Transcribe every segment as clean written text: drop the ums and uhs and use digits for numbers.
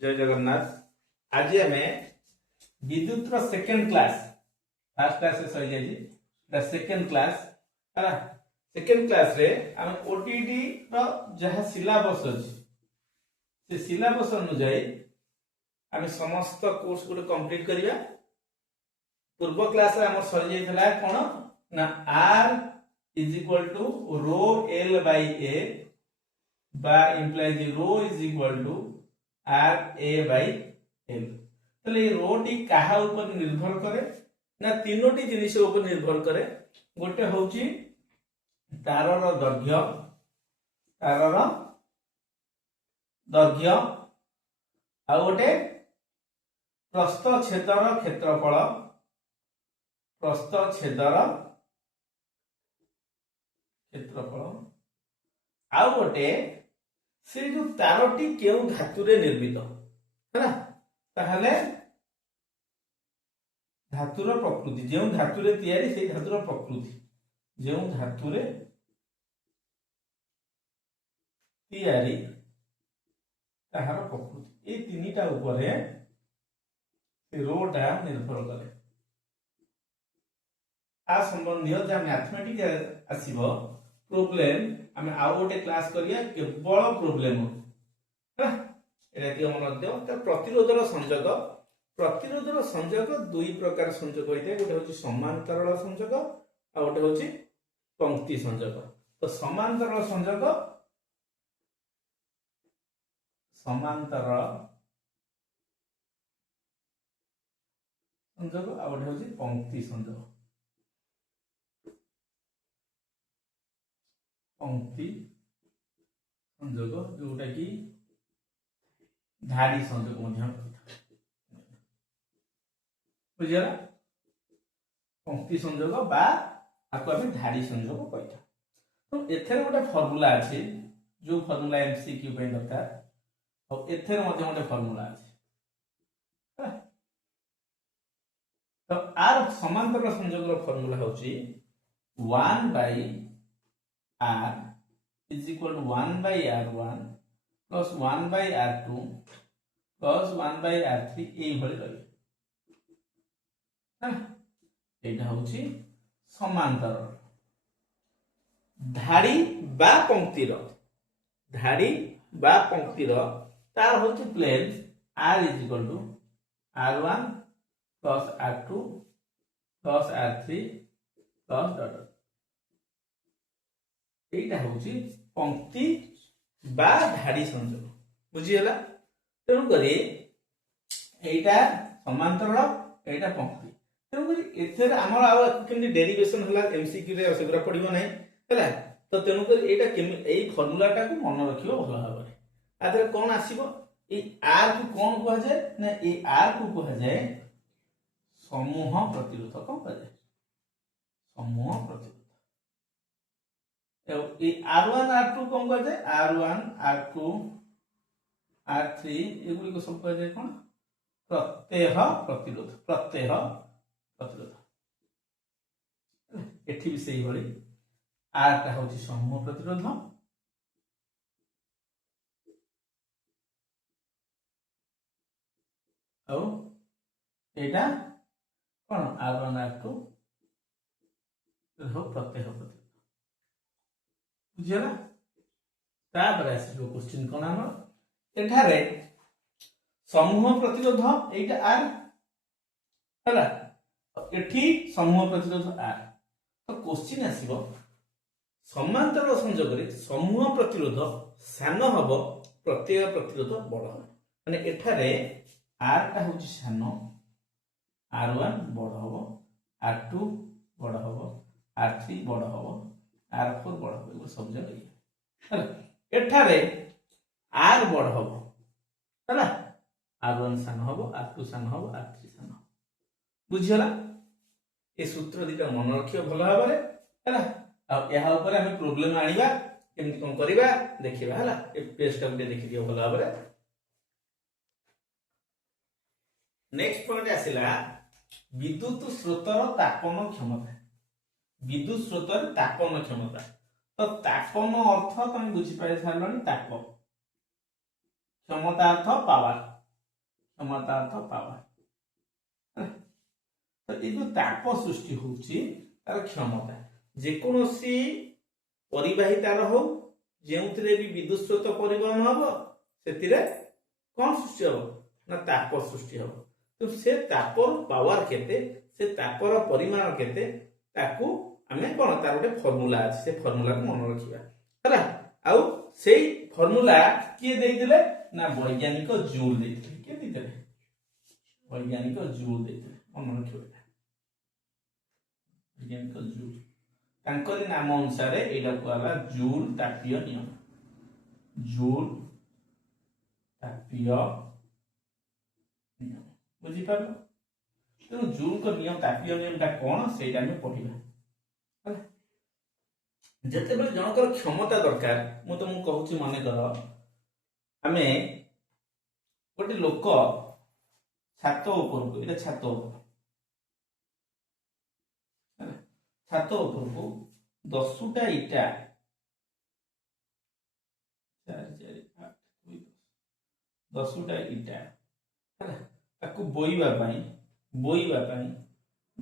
जय जगन्नाथ। आज आम विद्युत सेकेंड क्लास फर्स्ट क्लास सही जाए सेकेंड क्लास है सेकेंड क्लास रे आम ओटीटी जहाँ सिलेबस अच्छी से सिलेबस अनुसार आम समस्त कोर्स गुटे कंप्लीट करिया। पूर्व क्लास रे आम सरी जाइए कौन ना R is equal to rho L by A बा implies rho is equal to R A by L. तो रो टी कहा ऊपर निर्भर करे ना तीनोटी जिनिस ऊपर निर्भर करे। गोटे होची तारर दैर्घ्य आ गोटे प्रस्थ छेदर क्षेत्रफल आ गोटे से जो तारटी केउ धातु रे निर्मित है ना ताहले धातुर प्रकृति जो धातु रे तैयारी से धातुर प्रकृति जो धातु रे तैयारी ताहार प्रकृति ये तीनटा ऊपर से रोटा निर्भर करे। आ संबंधी जहाँ मैथमेटिक्स आसीबो प्रोब्लेम आम आउ गोटे क्लास करिया केवल प्रोब्लेम प्रतिरोधर संयोग दुई प्रकार संयोग होता है। गोटे हूँ समांतरल संयोग आ गोटे हूँ पंक्ति संयोग। तो समांतरल संयोग आ गोटे हूँ पंक्ति संयोग। पंक्ति संयोग जोटा कि धारी संयोग बुझीगला। पंक्ति संयोग बा आपको आम धारी संयोग कही। तो एथेर गोटे फर्मूला अच्छे जो फर्मूला एमसीक्यू पे दरकार और एथेर गोटे फर्मूला अच्छे। तो आर समांतर संयोग फर्मूला होची 1 bye r is equal to 1 by r1 plus 1 by r2 plus 1 by r3 यही भली रही है। एटा होची समांतर धाड़ी बा पंक्तिर तार होची plane r is equal to r1 plus r2 plus r3 plus dot एटा होची पंक्ति बा धाड़ी संयोग बुझीगला। तेणु करी एटा समांतरल एटा पंक्ति तेणु करी एथेर हमर आ केमि डेरिवेशन हला एमसीक्यू रे सेगरा पडिबो नै हला। तो तेणु करी एटा केमि एई फार्मूलाटा को मन रखिबो भलो भाबरे। आदरे कोन आसीबो ए आर को कोन कह जाय ना ए आर को कह जाय समूह प्रतिरोध कोन कह जाय समूह प्रतिरोध। R1 R2 कौन कह जाए R1 R2 R3 एगुड़ी को सब कह जाए कौन प्रत्यय प्रतिरोध एठी भी सही भली R टा होची समूह प्रतिरोध और एटा कौन R1 R2 हो प्रत्यय प्रतिरोध बुझीगला। तापर आसीबो क्वेश्चन कोन हमर एठारे समूह प्रतिरोध एटा आर हला एठी समूह प्रतिरोध आर। तो क्वेश्चन आसीबो समांतर संयोग रे समूह प्रतिरोध सान हबो प्रत्यय प्रतिरोध बड़ हबो माने एठारे आर टा होची सान R1 बड़ हबो R2 बड़ हबो R3 बड़ हबो R4 बड़ हबो सब जगह एठारे R बड़ हबो हला R1 सान हबो R2 सान हबो R3 सान हबो बुझियला। ए सूत्र दिटा मन रखियो भलो भाबरे हला। आ एहा ऊपर हम प्रॉब्लम आनिबा केमति कोन करिबा देखिबा हला। ए पेज टा गुटे देखि दियो भलो भाबरे। नेक्स्ट पॉइंट आसिला विद्युत स्रोतर तापन क्षमता। विद्युत स्रोतर तापन क्षमता तो तापन अर्थ तुम बुझी पाई सारलनी ताप क्षमता अर्थ पावर क्षमता अर्थ पावर। तो ये जो ताप सृष्टि होची तार क्षमता जेकोसी परिवाहितार हो जेउथिरे भी विद्युत स्रोत परिवहन हबो सेतिरे कोन सृष्टि हबो ना ताप सृष्टि हबो। तो से तापर पावर केते से तापर परिमाण केते ताकू आमे कोन तार गोटे फार्मूला अछि से फार्मूला को मन रखिबा हला। आउ सेई फार्मूला किए देइतिले ना वैज्ञानिक जूल देइतिले के देइतिले वैज्ञानिक जूल देइतिले मन रखिबा वैज्ञानिक जूल तांकर नाम अनुसार एटा कहला जूल तापीय नियम जूल तापीय नियम बुझी पारलो। तेणु जूल को नियम तापीय नियम ता कोन सेटा हम पढिबा जते बेले जनकर क्षमता दरकार मु तुमको कहूची माने कर आमे गोटे लोक छात ऊपर को एटा छात ऊपर छात ऊपर को 10टा इटा 4 4 8 2 10टा इटा है ताकू बोईबा पाई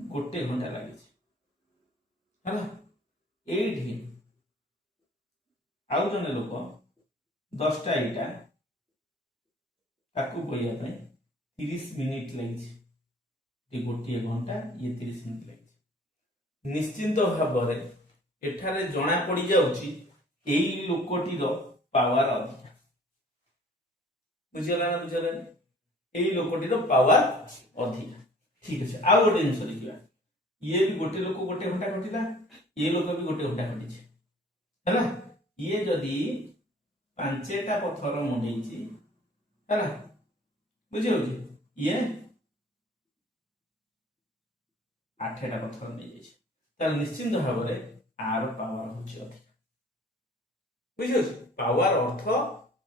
गोटे घंटा लगे है एठी आउ जने लोक 10टा इटा ताकू बोईबा पाई 30 मिनिट लगे गोटे घंटा ये 30 मिनिट लगे। निश्चिंत भाव एठारे जना पड़ जाउची एई लोकटीर पावर अधिक बुझिगला ना बुझिगला एई लोकटीर पावर अधिक ठीक अछि। आ गोटे जिंस लिखिबा ये भी गोटे लोक गोटे घंटा खटिला ये लोक भी गोटे घंटा खटिছে हैला ये जदी 5टा पत्थर मुंडेची हैला बुझियो ये 8टा पत्थर नै जायछि तार निश्चिंत भाव आर पावर होची अधिक बुझियो पावर अर्थ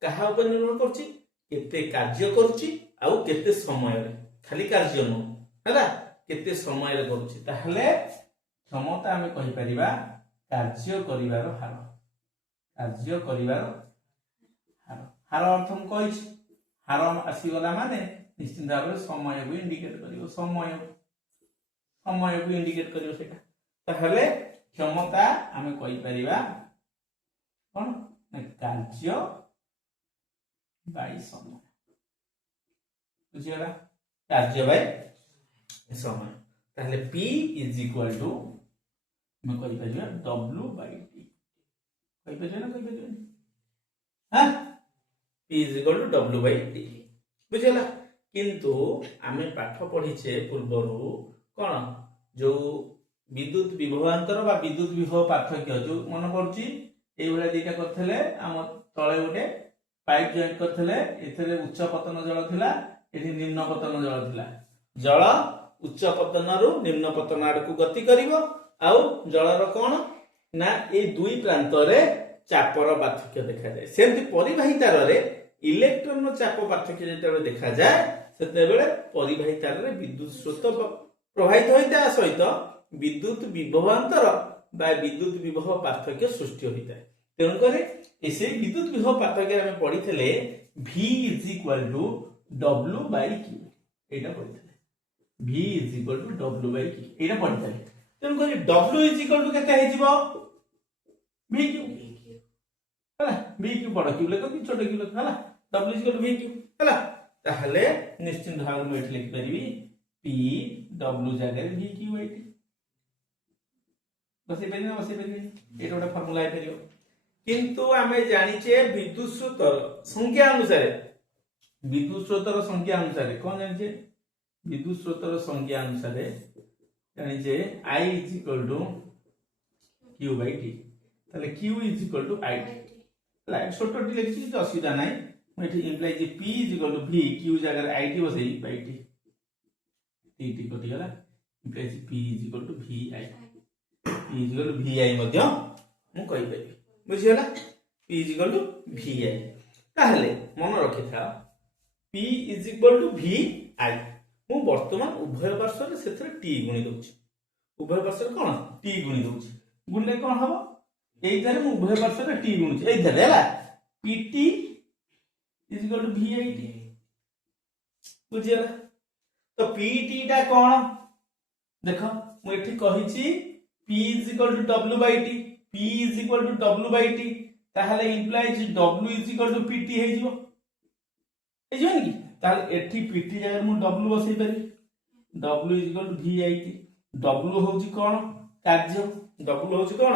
कहा ऊपर निर्भर करछि केते कार्य करछि आउ केते समय रे खाली कार्य न हैला केते समय रे करछि ताहले क्षमता हमें कहि परिबा कार्य करिवार हार कार्य करिवार हार हार अर्थ हम कहिछि हार आसी गला माने निश्चिंत भाव समय को इंडिकेट करिवो समय को इंडिकेट करिवो सेटा ताहले क्षमता हमें कहि परिबा कोन कार्य बाय समय बुझियला कार्य बाय समय ताहले P इज इक्वल टू मैं कहि परिबा W बाय T कहि परिबा ना कहि परिबा हां P is equal to W by T बुझियला। किंतु आमे पाठ पढिछे पूर्वरु कोन जो विद्युत विभवांतर बा विद्युत विभव पार्थक्य जो मन पड़ची एई भले दिटा करथले हम तळे गोटे पाइप जॉइंट करथले एथरे उच्च पतन जल थिला एठी निम्न पतन जल थिला जल उच्च पतन रु निम्न पतन आड़ को गति करिवो आउ जलर कोन ना ए दुई प्रांत रे चापर पार्थक्य देखा जाय सेंति परिवाहितार रे इलेक्ट्रॉन चाप पार्थक्य जेते देखा जाय सेते बेले परिवाहितार रे विद्युत स्रोत प्रवाहित होइता सहित विद्युत विभवांतर बा विद्युत विभव पार्थक्य सृष्टि होता है। तेणु करे विद्युत विभव पार्थक्य आम पढ़ी V is equal to W by Q एटा पढ़ी V is equal to W by Q एटा पढ़ी तेणु करे W इज इक्वल टू केते हेजिबो VQ हला VQ बड़ Q लेको कि छोट Q लेको हला W is equal to VQ हला ताहले निश्चित भाव में एठी लिख परिबी P W जगह VQ बाय T बसे पेनी एटा गोटे फार्मूला आइपरियो। किंतु आमे जानिचे विद्युत स्रोतर संख्या अनुसार कोन जानिचे विद्युत स्रोतर संख्या अनुसार जानिचे I is equal to Q by T ताले Q is equal to I like छोट टी लिखछि तो असुविधा नाही मैं एठी इंप्लाई जे P is equal to V Q जगह I T बसई बाय T T कटि गला इंप्लाई जे P is equal to V I P is equal to VI मध्य मु कहि परिबे बुझियला P is equal to VI ताहले मन रखि था P is equal to VI मु वर्तमान उभय पार्श्व रे सेथरे T गुणी दउछि उभय पार्श्व रे कोन T गुणी दउछि गुणले कोन हबो एई थारे मु उभय पार्श्व रे T गुणुछि एई थारे हला PT is equal to VIT बुझिला तो पीटी टा कौन देखो मु एठी कहिची p is equal to w by t p is equal to w by t ताहले implies w is equal to pt हे जिवो हे जिवो कि ताहले एठी pt जगह मु w बसै पारि w is equal to v I t w होची कोन कार्य w होची कोन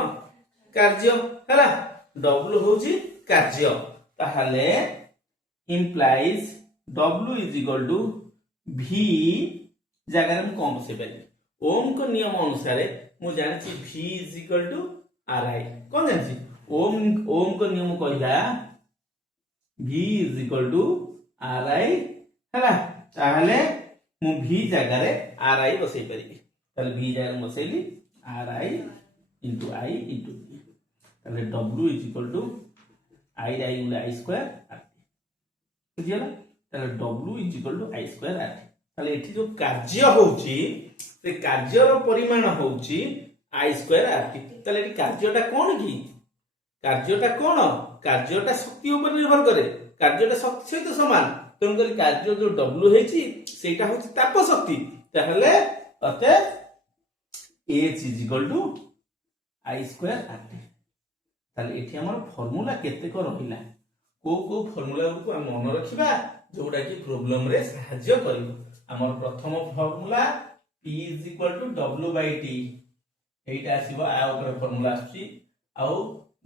कार्य हैला w होची कार्य ताहले implies w is equal to v जगह में कौन बसै पारि ओम को नियम अनुसार मु जानि v is equal to ri कौन जानि ओम को नियम कहला v is equal to ri हैला ताहले मु v जगह रे ri बसै परिबी ताले v जगह में बसैली ri into i into v ताले w is equal to i गुणा i स्क्वायर rt बुझियला ताले w is equal to i square rt ताले एठी जो कार्य होउची से कार्य रो परिमाण होउची i स्क्वायर rt ताले एठी कार्यटा कोन की कार्यटा कोन कार्यटा शक्ति ऊपर निर्भर करे कार्यटा शक्ति सहित समान तेणु कर कार्य जो w हेची सेटा होची ताप शक्ति ताहले अते h is equal to i square rt ताले एठी हमर फार्मूला केते को रहिला को फार्मूला को हम मन रखिबा जोडा की प्रॉब्लम रे सहाय्य करिवो हमर प्रथम formula p is equal to w by t एटा आसीबो आ ऊपर फार्मूला आसी आउ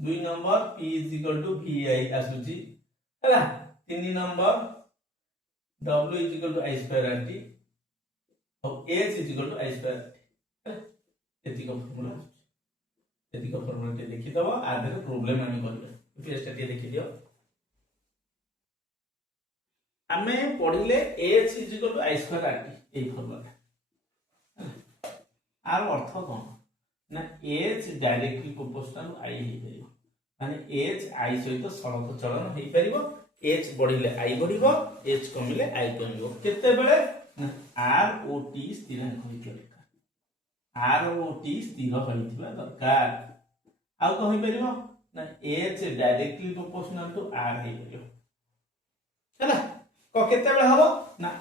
2 number p is equal to vi आसुची हैला 3 number w is equal to i square rt और h is equal to i square rt एति को फार्मूला एति को फार्मूला ते देखि दबो आधे प्रॉब्लम आनी करबे फिर स्टेट देखि दियो आमे पढिले h is equal to i square rt ए फार्मूला आर अर्थ कोन ना h directly proportional to i हे परिबो माने h i सहित सड़क चलन हे परिबो h बढ़िले i बढ़िबो h कमिले i कमिबो केते बेले r o t स्थिरांक होइतो r o t स्थिर होइतिबा दरकार आ को होई परिबो ना h directly proportional to r हे परिबो हैला को केते बेले हबो ना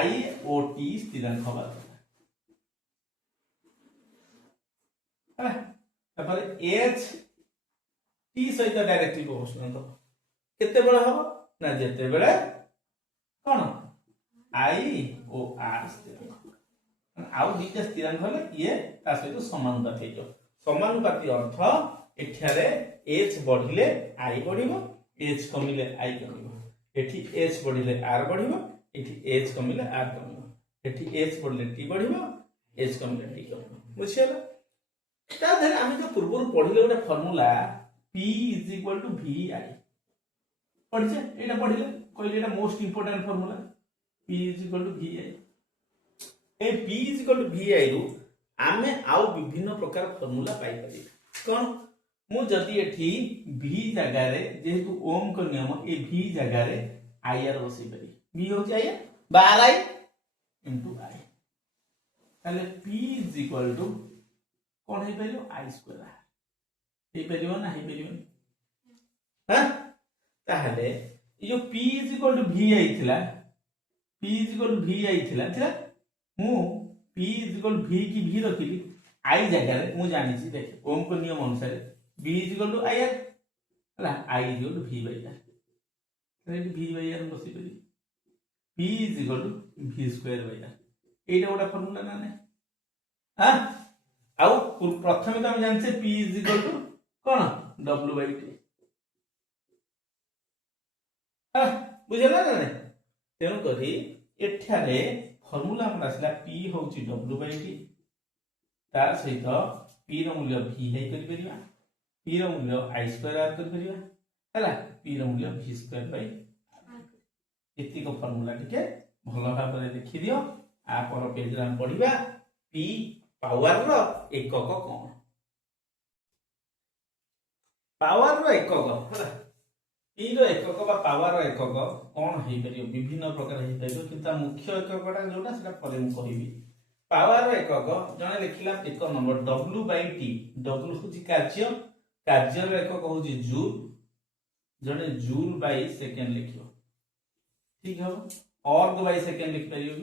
i o t स्थिरांक हबा तापर h t सहित डायरेक्टली प्रोपोर्शनल तो केते बेले हबो ना जेते बेले कोन i ओ r स्थिरांक आउ दिटा स्थिरांक हले ये ता सहित समानुपाती हेजो समानुपाती अर्थ एठारे h बढ़िले i बढ़िबो h कमिले i कमिबो एठी h बढ़िले r बढ़िबो एठी h कमिले r कमिबो एठी h बढ़िले t बढ़िबो h कमिले t कमिबो बुझियला ता धरे आमे जो पूर्व पढिले ओटा formula p is equal to vi पढिছে एटा पढिले कहिले एटा most important formula p is equal to vi ए p is equal to vi रु आमे आउ विभिन्न प्रकार फार्मूला पाई पारि कोन मु जदी एठी v जगह रे जेहेतु ओम को नियम ए v जगह रे ir बसै पारि v हो जाय 12i into i ताले p इज इक्वल टू कोन हे परियो i स्क्वायर हे परियो ना हे परियो हां ताहले ई जो p is equal to vi थिला p is equal to vi थिला थिला मु p is equal to v की v रखिली i जगह रे मु जानि छी देख ओम को नियम अनुसार v is equal to ir हला i is equal to v by r तो v बाय r बसि परि p is equal to v square by r एटा ओटा फार्मूला ना नै हां आउ प्रथमे तो हम जानछे p इज इक्वल टू कोन w बाय t हां बुझला ना नै तेनु करी एठारे फार्मूला हमर आसला p होची w बाय t तार सहित p रो मूल्य v हे करि परिबा p रो मूल्य i स्क्वायर r करि परिबा हला p रो मूल्य v स्क्वायर बाय एति को फार्मूला टिके भलो भाबरे देखि दियो आ पर पेज रे हम पढिबा p पावर रो एकक कोन पावर रो एकक हला p रो एकक बा पावर रो एकक कोन हे परियो विभिन्न प्रकार हे परियो किंतु मुख्य एककटा जोटा सेटा परे हम कहिबी पावर रो एकक जने लिखिला एक number w by t w होची कार्य रो एकक होची जूल जने जूल बाय सेकंड लिखियो ठीक हो अर्ग बाय सेकेंड लिख परियो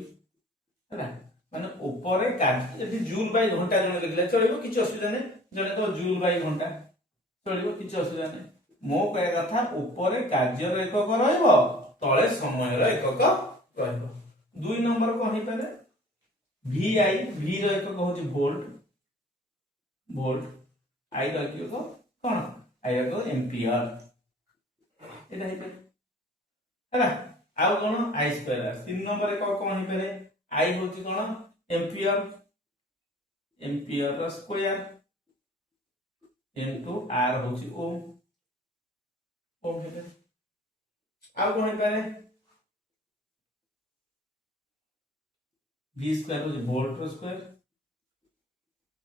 हैला माने ऊपर कार्य एठी जूल बाय घंटा जने लिखले चलिबो किछ असुविधा नै जने तो जूल बाय घंटा चलिबो किछ असुविधा नै मो कहया कथा ऊपर कार्य रो एकक रहइबो तळे समय रो एकक रहइबो 2 नंबर को होई पारे vi v रो एकक होची वोल्ट वोल्ट i रो एकक कोन i रो एम्पियर एटा हे पे हैला आउ कोन i स्क्वायर 3 नंबर एकक कोन हे पारे I होची कोन एम्पियर एम्पियर रो स्क्वायर इनटू r होची ओम ओम हे आउ कोन हे पारे v स्क्वायर होची वोल्ट रो स्क्वायर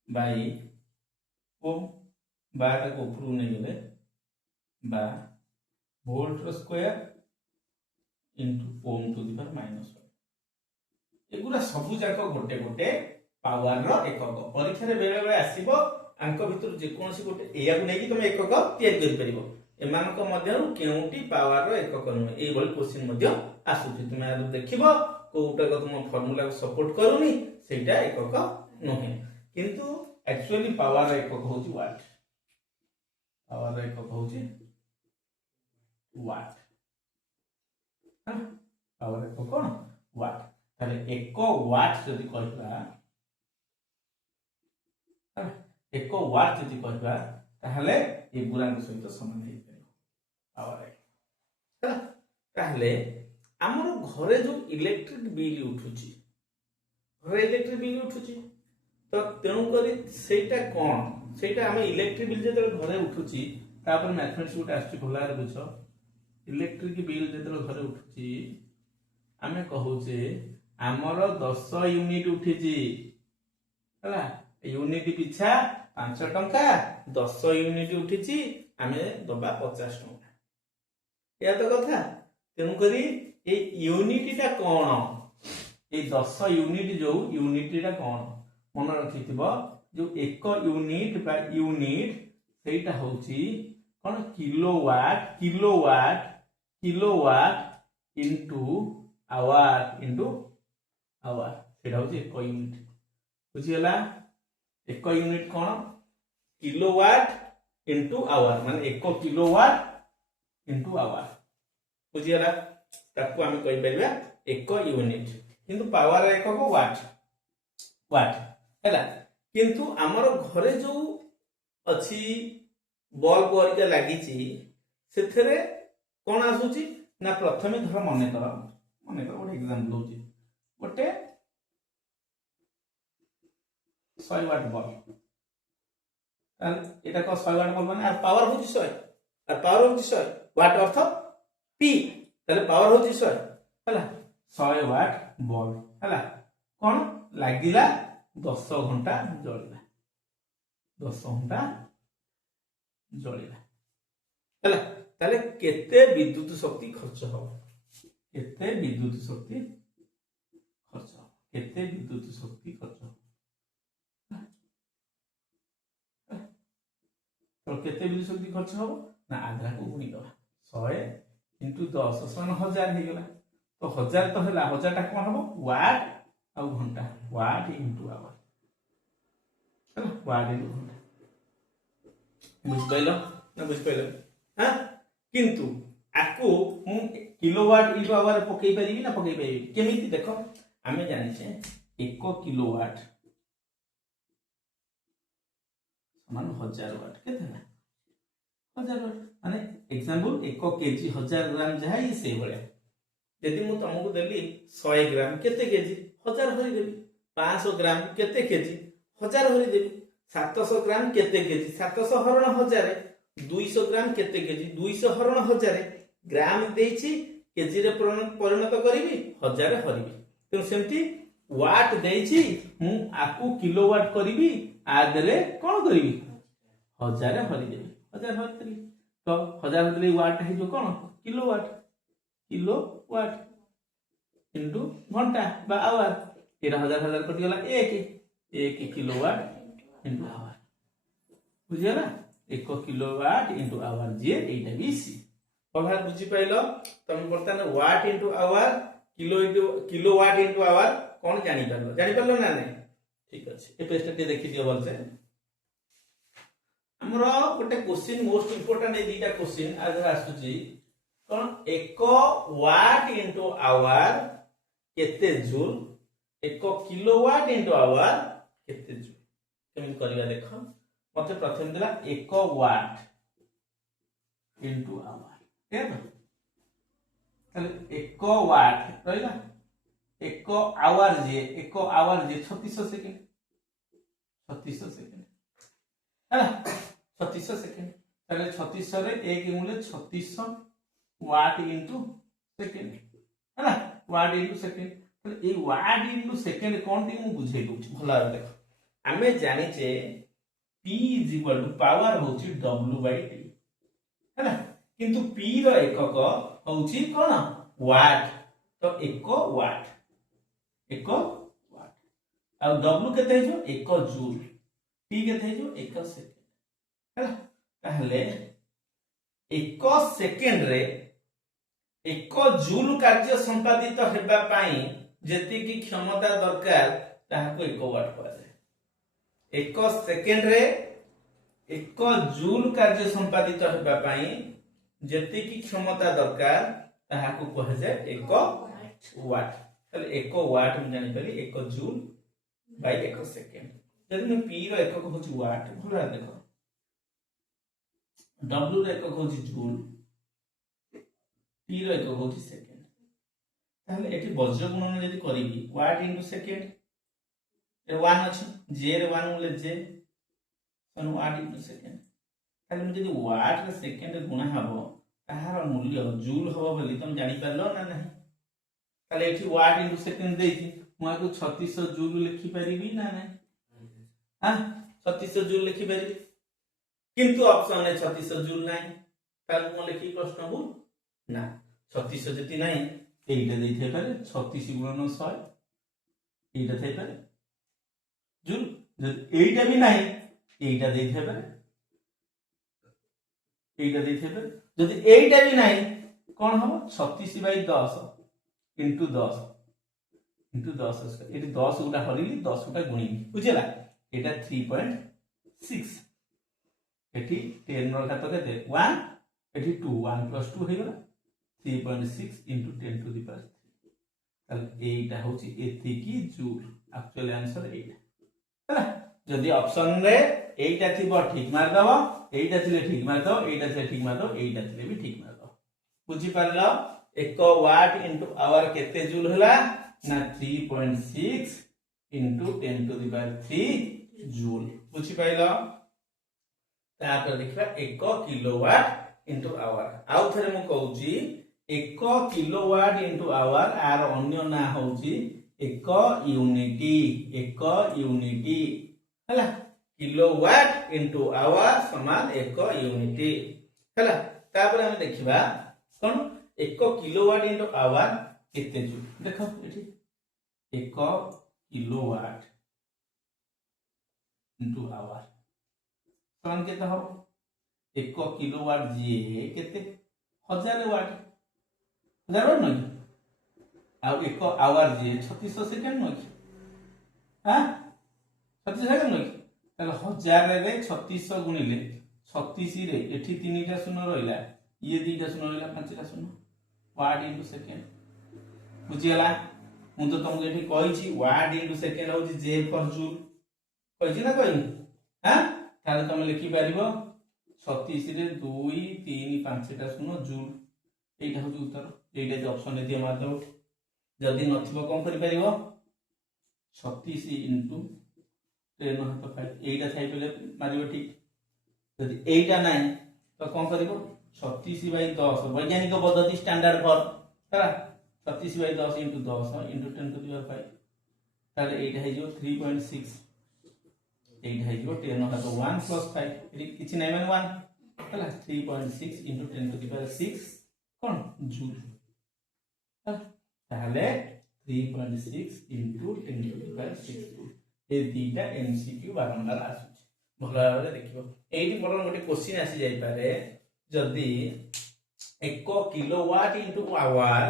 बाय ओम बा तक ऊपर नै गेले बा वोल्ट रो square into ohm to the power -1 एगुरा सबु जाक गोटे गोटे पावर रो एकक परीक्षा रे बेले बेले आसीबो अंक भितर जे कोनसी गोटे एया को नै कि तुमे एकक तयार करि परिबो एमानक मध्यरु केउटी पावर रो एकक नुहे एई बल क्वेश्चन मध्य आसुची तुमे आ देखिबो कोउटा को तुम फार्मूला को सपोर्ट करूनी सेटा एकक नुहे किंतु एक्चुअली पावर रो एकक होची वाट पावर रो एकक होची वाट पावर एकक कोन वाट ताले 1 वाट जदि कहबा 1 वाट जदि कहबा ताहले ए बुरांग सहित समान हे पावर ताहले हमर घरे जो इलेक्ट्रिक बिल उठुची घरे इलेक्ट्रिक बिल उठुची तो तेणु करी सेटा कोन सेटा हम इलेक्ट्रिक बिल जदि घरे उठुची तापर मैथमेटिक्स उठ आछि भलार बुझो इलेक्ट्रिक बिल जदि घरे उठुची आमे कहूचे आमर 10 यूनिट उठिची हला यूनिट पिछा 5 टंका 10 यूनिट उठिची आमे दबा 50 टंका या तो कथा तेनु करी ए यूनिटटा कोन ए 10 यूनिट जो यूनिटटा कोन मन रखिथिबो जो 1 यूनिट बा यूनिट सेटा होची कोन kilowatt kilowatt kilowatt into hour into hour सेटा होची 1 यूनिट बुझियला 1 यूनिट कोन किलोवाट इनटू आवर माने 1 किलोवाट इनटू आवर बुझियला ताको हम कहि परिबा 1 यूनिट किंतु पावर एकक वाट वाट हैला किंतु हमर घरे जो अछि बल्ब वरिका लागिची सेथरे कोन आसुची ना प्रथमे धर मने कर ଗୋଟେ एग्जांपल होची गोटे 100 वाट बल्ब एटा को 100 वाट बल्ब माने पावर होची 100 और पावर होची 100 वाट अर्थ p तले पावर होची 100 हला 100 वाट बल्ब हला कोन लागिला 10 घंटा जळिला 10 घंटा जळिला हला तले केते विद्युत शक्ति खर्च हो केते विद्युत शक्ति खर्च केते विद्युत शक्ति खर्च तो केते विद्युत शक्ति खर्च हो ना आधा को गुणी दवा 100 into 10 समान 1000 हे गेला तो 1000 तो हला 1000 टा कोन हो वाट आ घंटा वाट into आवर हला वाट into घंटा बुझ पाइलो ना बुझ पाइलो हां किंतु आकु मु किलोवाट into आवर पकई परिबी ना पकई परिबी केमिति देखो आमे जानि छे 1 किलोवाट समान 1000 वाट केते ना 1000 वाट माने एग्जांपल 1 केजी 1000 ग्राम जहाई से भले यदि मु तुमको देली 100 ग्राम केते केजी 1000 भरि देबी 500 ग्राम केते केजी 1000 भरि देबी 700 ग्राम केते केजी 700 हरण 1000 200 ग्राम केते केजी 200 हरण 1000 ग्राम देछि केजी रे परिणत करिवि 1000 हरिवि तो सेमति वाट देछि मु आकु किलोवाट करिवि आदरे कोन करिवि 1000 हरि देबी 1000 हरि तो 1000 हरि वाट है जो कोन किलोवाट इनटू घंटा बा आवर एरा 1000 कटि गला 1 किलोवाट इनटू आवर बुझियला 1 किलोवाट इनटू आवर जे एटा बीसी पढ़ा बुझी पाइलो तुम बर्तन watt into hour kilowatt into hour कौन जानी पारलो ना नहीं ठीक अच्छे ए पेज टे देखि दियो बोलते हमरो गोटे क्वेश्चन मोस्ट इंपोर्टेंट ए दीटा क्वेश्चन आज आसुची कौन 1 वाट इंटू आवर केते जूल 1 किलोवाट इंटू आवर केते जूल केमिति करबा देखो मते प्रथम दिला 1 वाट इंटू आवर ठीक है ताले 1 वाट रहिला 1 आवर जे 3600 सेकंड 3600 सेकंड हैला 3600 सेकंड ताले 3600 रे 1 मूल्य 3600 वाट इंटू सेकंड हैला वाट इंटू सेकंड ताले ए वाट इंटू सेकंड कोन टी मु बुझे दउछि भला देखो आमे जानि जे p पावर होछि w/t हैला किंतु p रो एकक होछि कोन वाट तो 1 वाट आ w केते जो 1 जूल t केते जो 1 सेकंड हैला ताहले 1 सेकंड रे 1 जूल कार्य संपादित हेबा पाई जेति की क्षमता दरकार ताहाको 1 वाट कहै 1 सेकंड रे 1 जूल कार्य संपादित हेबा पाई जेति की क्षमता दरकार ताहाको कहै जाय 1 वाट ताले 1 वाट हम जानि पाली 1 जूल बाय 1 सेकंड जदि में p रो एकक होछि वाट भला देखो w रो एकक होछि जूल t रो एकक होछि सेकंड ताले एठी बज्र गुणन जदि करिबी वाट इनटू सेकंड ए 1 अछि j रे 1 मूल्य j सन वाट इनटू सेकंड ताले में जदि वाट रे सेकंड गुणा हबो ताहार मूल्य जूल हबो बोली तुम जानि पारलो ना नहीं ताले एठी वाट इनटू सेकंड देछि मुआ को 3600 जूल लिखि परिबी ना नहीं हां 3600 जूल लिखि परिबी किंतु ऑप्शन है 3600 जूल नहीं ताले मु लिखि प्रश्न बु ना 3600 जति नहीं एइटा देइ थे पारे 36 गुणन 100 एइटा थे पारे जूल जति एइटा भी नहीं एइटा देइ थे पारे एइटा देइ थे पारे जति एइटा भी नहीं कोन हो 36/10 into 10 into 10 एटी 10 गुटा हरिली 10 गुटा गुणी बुझिला एटा 3.6 एटी 10 रो घात केते 1 एटी 2 1 + 2 हे गला 3.6 into 10 to the power 3 ताले एटा होची एथि की जूल एक्चुअल आंसर एटा हैला जदी ऑप्शन रे एटा थिबो ठीक मार दबो एटा थिले ठीक मार दो एटा थिले ठीक मार दो एटा थिले भी ठीक मार दो बुझी पारलो 1 वाट इंटू आवर केते जूल होला ना 3.6 into 10 to the power 3 joule बुझी पाइलो तापर देखबा 1 किलोवाट इंटू आवर आउ थरे मु कहूची 1 किलोवाट इंटू आवर आर अन्य ना होची 1 यूनिटी हैला किलोवाट इंटू आवर समान 1 यूनिटी हैला तापर हम देखिबा कोन 1 किलोवाट इंटू आवर केते जूल देखो एठी 1 किलोवाट इंटू आवर समान केते हो 1 किलोवाट जे केते 1000 वाट 1000 वाट नहीं आ 1 आवर जे 3600 सेकंड नहीं हां 36 सेकंड नहीं ताले 1000 रे 3600 गुणिले 36 रे एठी 3टा शून्य रहइला ये 2टा शून्य रहइला 5टा शून्य वाट इनटू सेकंड बुझियला मु तो तुमके एठी कहि छी वाट इनटू सेकंड होची जे फॉर जूल कहि छी ना कहि हां ताले तुम लिखि पारिबो 36 रे 2 3 5टा शून्य जूल एटा होची उत्तर एटा जे ऑप्शन दे मार दो जदी नथिबो कोन करि पारिबो 36 इनटू 10 हाथ 5 एटा थाई पले मारिबो ठीक जदी एटा नाही तो कोन करिबो 36/10 वैज्ञानिक पद्धति स्टैंडर्ड फॉर हैला 36/10 into 10 into 10 to the power 5 ताले एटा है जो 3.6 एटा है जो 10 हाथ 1 + 5 एटी किछि नै माने 1 हैला 3.6 into 10 to the power 6 कोन जूल ताले 3.6 into 10 to the power 6 joule ए दीटा एमसीक्यू बारंबार आसुची भला भाबरे देखिबो एठी पडन गोटे क्वेश्चन आसी जाई पारे जदी 1 kilowatt into hour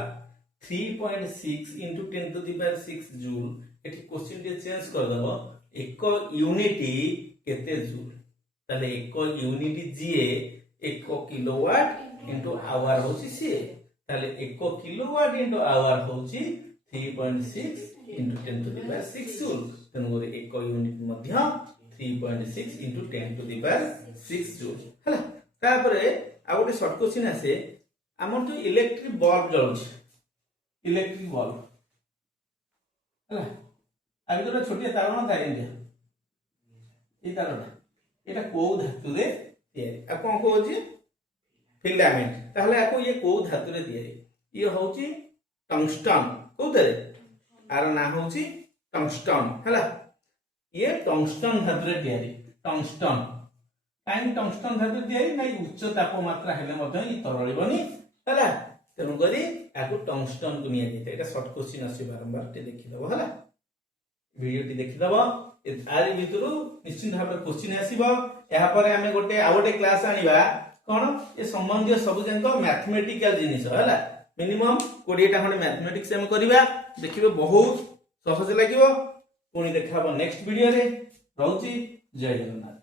3.6 into 10 to the power 6 joule एठी क्वेश्चन टे चेंज कर दबो एक यूनिट केते जूल ताले एक यूनिट जीए 1 किलोवाट इनटू आवर होची सी ताले 1 किलोवाट इनटू आवर होची 3.6 into 10 to the power 6 joule तन गोरे एक unit Madhya 3.6 into 10 to the power 6 joule हला तापरे आ गोटे शॉर्ट क्वेश्चन आसे हमर जो इलेक्ट्रिक बल्ब जळुछ इलेक्ट्रिक बल्ब हला आबि तो छोटी तारण था इंडिया ए तारणा एटा को धातु रे तयारी आ कोन कहउची फिलामेंट ताहले आको ये को धातु रे तयारी ये होची टंगस्टन को दरे आर ना होची टंगस्टन हला ये टंगस्टन धातु रे तयारी टंगस्टन काई टंगस्टन धातु तयारी नै उच्च तापमात्रा हेले मधे ई तरळिबनी हला तेनु करी आको टंगस्टन को निया दिते एटा शॉर्ट क्वेश्चन आसी बारंबार ते देखि दबो हला वीडियो टी देखि दबो आरि भितरु निश्चित भाबे क्वेश्चन आसीबो एहा परे हमें गोटे आ गोटे क्लास आनिबा कोन ए संबंधी सब जंक मैथमेटिकल जिनिस हला मिनिमम 20 टा खंड मैथमेटिक्स हम करबा देखिबो बहुत सहज लागिबो पुनी देखाबो नेक्स्ट वीडियो रे रहउची जय जगन्नाथ।